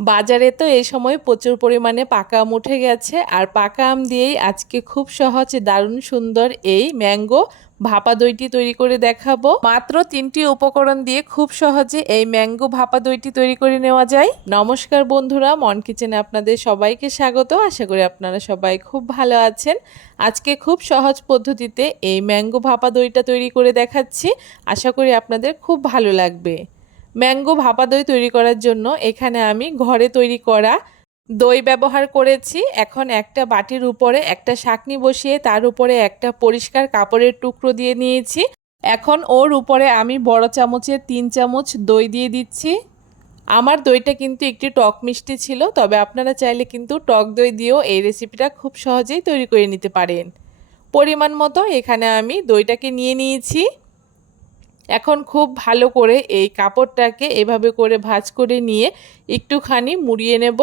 বাজারে তো এই সময় প্রচুর পরিমাণে পাকা আম উঠে গেছে, আর পাকা আম দিয়েই আজকে খুব সহজে দারুণ সুন্দর এই ম্যাঙ্গো ভাপা দইটি তৈরি করে দেখাবো। মাত্র 3টি উপকরণ দিয়ে খুব সহজে এই ম্যাঙ্গো ভাপা দইটি তৈরি করে নেওয়া যায়। নমস্কার বন্ধুরা, মন কিচেনে আপনাদের সবাইকে স্বাগত। আশা করি আপনারা সবাই খুব ভালো আছেন। আজকে খুব সহজ পদ্ধতিতে এই ম্যাঙ্গো ভাপা দইটা তৈরি করে দেখাচ্ছি। আশা করি আপনাদের খুব ভালো লাগবে। ম্যাঙ্গো ভাপা দই তৈরি করার জন্য এখানে আমি ঘরে তৈরি করা দই ব্যবহার করেছি। এখন একটা বাটির উপরে একটা ছাঁকনি বসিয়ে তার উপরে একটা পরিষ্কার কাপড়ের টুকরো দিয়ে নিয়েছি। এখন ওর উপরে আমি বড় চামচের 3 চামচ দই দিয়ে দিচ্ছি। আমার দইটা কিন্তু একটু টক মিষ্টি ছিল, তবে আপনারা চাইলে কিন্তু টক দই দিয়েও এই রেসিপিটা খুব সহজেই তৈরি করে নিতে পারেন। পরিমাণ মতো এখানে আমি দইটাকে নিয়ে নিয়েছি। এখন খুব ভালো করে এই কাপড়টাকে এভাবে করে ভাঁজ করে নিয়ে একটুখানি মুড়িয়ে নেব।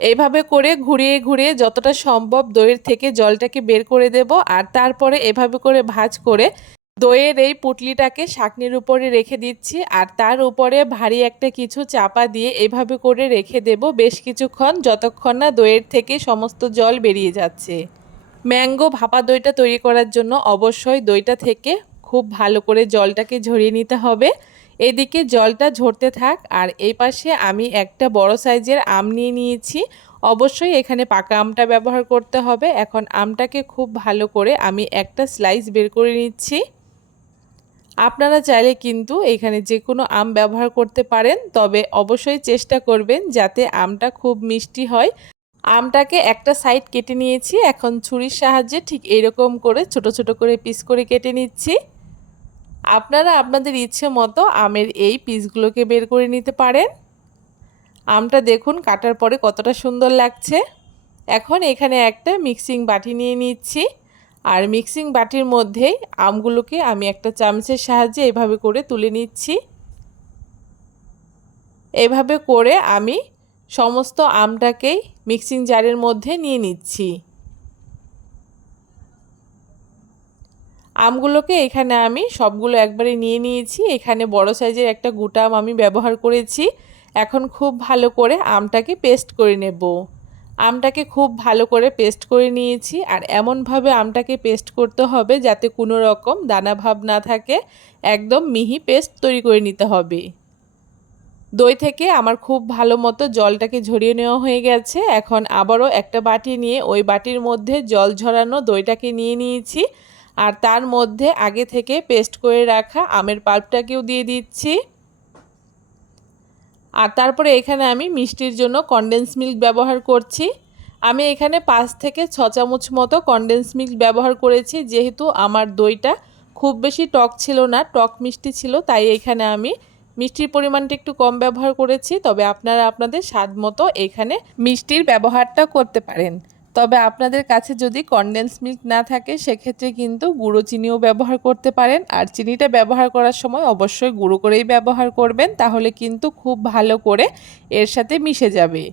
এইভাবে করে ঘুরিয়ে ঘুরিয়ে যতটা সম্ভব দইয়ের থেকে জলটাকে বের করে দেব, আর তারপরে এভাবে করে ভাঁজ করে দইয়ের এই পুটলিটাকে ছাঁকনির উপরে রেখে দিচ্ছি, আর তার উপরে ভারী একটা কিছু চাপা দিয়ে এভাবে করে রেখে দেব বেশ কিছুক্ষণ, যতক্ষণ না দইয়ের থেকে সমস্ত জল বেরিয়ে যাচ্ছে। ম্যাঙ্গো ভাপা দইটা তৈরি করার জন্য অবশ্যই দইটা থেকে খুব ভালো করে জলটাকে ঝরিয়ে নিতে হবে। এদিকে জলটা ঝরতে থাক, আর এই পাশে আমি একটা বড় সাইজের আম নিয়ে নিয়েছি। অবশ্যই এখানে পাকা আমটা ব্যবহার করতে হবে। এখন আমটাকে খুব ভালো করে আমি একটা স্লাইস বের করে নিচ্ছি। আপনারা চাইলে কিন্তু এখানে যে কোনো আম ব্যবহার করতে পারেন, তবে অবশ্যই চেষ্টা করবেন যাতে আমটা খুব মিষ্টি হয়। আমটাকে একটা সাইড কেটে নিয়েছি। এখন ছুরির সাহায্যে ঠিক এরকম করে ছোট ছোট করে পিস করে কেটে নিচ্ছি। আপনারা আপনাদের ইচ্ছে মতো আমের এই পিসগুলোকে বের করে নিতে পারেন। আমটা দেখুন কাটার পরে কতটা সুন্দর লাগছে। এখন এখানে একটা মিক্সিং বাটি নিয়ে নিচ্ছি, আর মিক্সিং বাটির মধ্যেই আমগুলোকে আমি একটা চামচের সাহায্যে এভাবে করে তুলে নিচ্ছি। এভাবে করে আমি সমস্ত আমটাকেই মিক্সিং জারের মধ্যে নিয়ে নিচ্ছি। আমগুলোকে এখানে আমি সবগুলো একবারে নিয়ে নিয়েছি। এখানে বড় সাইজের একটা গোটা আম আমি ব্যবহার করেছি। এখন খুব ভালো করে আমটাকে পেস্ট করে নেব। আমটাকে খুব ভালো করে পেস্ট করে নিয়েছি, আর এমনভাবে আমটাকে পেস্ট করতে হবে যাতে কোনো রকম দানা ভাব না থাকে। একদম মিহি পেস্ট তৈরি করে নিতে হবে। দই থেকে আমার খুব ভালো মতো জলটাকে ঝরিয়ে নেওয়া হয়ে গেছে। এখন আবারও একটা বাটি নিয়ে ওই বাটির মধ্যে জল ঝরানো দইটাকে নিয়ে নিয়েছি, আর তার মধ্যে আগে থেকে পেস্ট করে রাখা আমের পাল্পটাকেও দিয়ে দিচ্ছি। আর তারপরে এখানে আমি মিষ্টির জন্য কনডেন্স মিল্ক ব্যবহার করছি। আমি এখানে 5 থেকে 6 চামচ মতো কনডেন্স মিল্ক ব্যবহার করেছি। যেহেতু আমার দইটা খুব বেশি টক ছিল না, টক মিষ্টি ছিল, তাই এখানে আমি মিষ্টির পরিমাণটা একটু কম ব্যবহার করেছি। তবে আপনারা আপনাদের স্বাদ মতো এখানে মিষ্টির ব্যবহারটা করতে পারেন। তবে আপনাদের কাছে যদি কনডেন্স মিল্ক না থাকে সেক্ষেত্রে কিন্তু গুঁড়ো চিনিও ব্যবহার করতে পারেন, আর চিনিটা ব্যবহার করার সময় অবশ্যই গুঁড়ো করেই ব্যবহার করবেন, তাহলে কিন্তু খুব ভালো করে এর সাথে মিশে যাবে।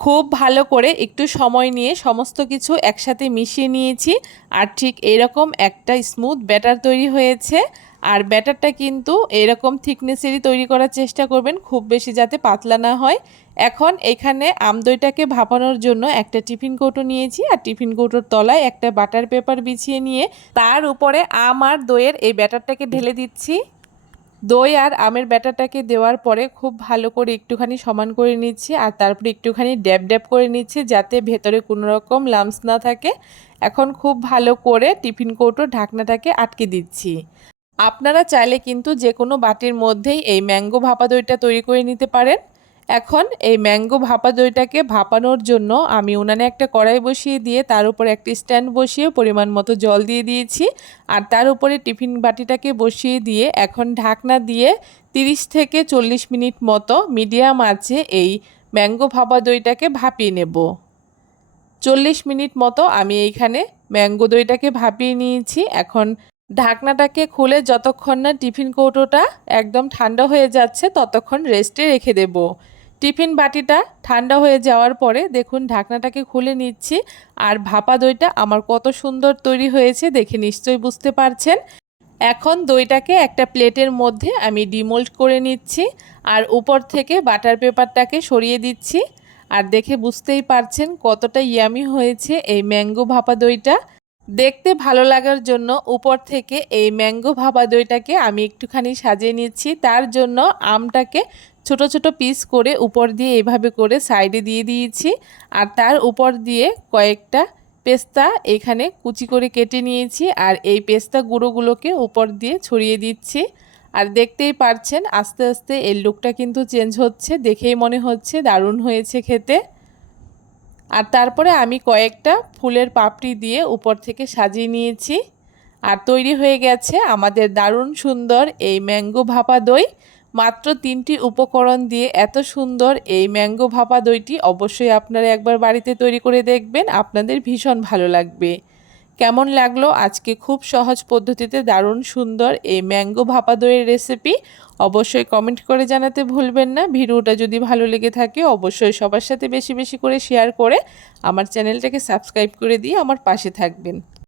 খুব ভালো করে একটু সময় নিয়ে সমস্ত কিছু একসাথে মিশিয়ে নিয়েছি, আর ঠিক এরকম একটা স্মুথ ব্যাটার তৈরি হয়েছে। আর ব্যাটারটা কিন্তু এরকম থিকনেসেরই তৈরি করার চেষ্টা করবেন, খুব বেশি যাতে পাতলা না হয়। এখন এখানে আমদইটাকে ভাপানোর জন্য একটা টিফিন কৌটো নিয়েছি, আর টিফিন কৌটোর তলায় একটা বাটার পেপার বিছিয়ে নিয়ে তার উপরে আম আর দইয়ের এই ব্যাটারটাকে ঢেলে দিচ্ছি। দই আর আমের ব্যাটারটাকে দেওয়ার পরে খুব ভালো করে একটুখানি সমান করে নিচ্ছি, আর তারপরে একটুখানি ড্যাব ড্যাব করে নিচ্ছি যাতে ভেতরে কোনো রকম লাম্পস না থাকে। এখন খুব ভালো করে টিফিন কৌটোর ঢাকনাটাকে আটকে দিচ্ছি। আপনারা চাইলে কিন্তু যে কোনো বাটির মধ্যেই এই ম্যাঙ্গো ভাপা দইটা তৈরি করে নিতে পারেন। এখন এই ম্যাঙ্গো ভাপা দইটাকে ভাপানোর জন্য আমি উনানে একটা কড়াই বসিয়ে দিয়ে তার উপরে একটি স্ট্যান্ড বসিয়ে পরিমাণ মতো জল দিয়ে দিয়েছি, আর তার উপরে টিফিন বাটিটাকে বসিয়ে দিয়ে এখন ঢাকনা দিয়ে 30 থেকে 40 মিনিট মতো মিডিয়াম আঁচে এই ম্যাঙ্গো ভাপা দইটাকে ভাপিয়ে নেব। 40 মিনিট মতো আমি এইখানে ম্যাঙ্গো দইটাকে ভাপিয়ে নিয়েছি। এখন ঢাকনাটাকে খুলে যতক্ষণ না টিফিন কৌটোটা একদম ঠান্ডা হয়ে যাচ্ছে ততক্ষণ রেস্টে রেখে দেব। টিফিন বাটিটা ঠান্ডা হয়ে যাওয়ার পরে দেখুন ঢাকনাটাকে খুলে নিচ্ছি, আর ভাপা দইটা আমার কত সুন্দর তৈরি হয়েছে দেখে নিশ্চয়ই বুঝতে পারছেন। এখন দইটাকে একটা প্লেটের মধ্যে আমি ডিমোল্ড করে নিচ্ছি আর উপর থেকে বাটার পেপারটাকে সরিয়ে দিচ্ছি। আর দেখে বুঝতেই পারছেন কতটা ইয়ামি হয়েছে এই ম্যাঙ্গো ভাপা দইটা। দেখতে ভালো লাগার জন্য উপর থেকে এই ম্যাঙ্গো ভাপা দইটাকে আমি একটুখানি সাজিয়ে নিচ্ছি। তার জন্য আমটাকে ছোট ছোট পিস করে উপর দিয়ে এভাবে করে সাইডে দিয়ে দিয়েছি। আর তার উপর দিয়ে কয়েকটা পেস্তা এখানে কুচি করে কেটে নিয়েছি আর এই পেস্তা গুঁড়োগুলোকে উপর দিয়ে ছড়িয়ে দিচ্ছি। আর দেখতেই পারছেন আস্তে আস্তে এর লুকটা কিন্তু চেঞ্জ হচ্ছে, দেখেই মনে হচ্ছে দারুণ হয়েছে খেতে। আর তারপরে আমি কয়েকটা ফুলের পাপড়ি দিয়ে উপর থেকে সাজিয়ে নিয়েছি। আর তৈরি হয়ে গেছে আমাদের দারুণ সুন্দর এই ম্যাঙ্গো ভাপা দই। মাত্র 3টি উপকরণ দিয়ে এত সুন্দর এই ম্যাঙ্গো ভাপা দইটি অবশ্যই আপনারা একবার বাড়িতে তৈরি করে দেখবেন, আপনাদের ভীষণ ভালো লাগবে। কেমন লাগলো আজকে খুব সহজ পদ্ধতিতে দারুণ সুন্দর এই ম্যাঙ্গো ভাপা দইয়ের রেসিপি অবশ্যই কমেন্ট করে জানাতে ভুলবেন না। ভিডিওটা যদি ভালো লেগে থাকে অবশ্যই সবার সাথে বেশি বেশি করে শেয়ার করে আমার চ্যানেলটাকে সাবস্ক্রাইব করে দিয়ে আমার পাশে থাকবেন।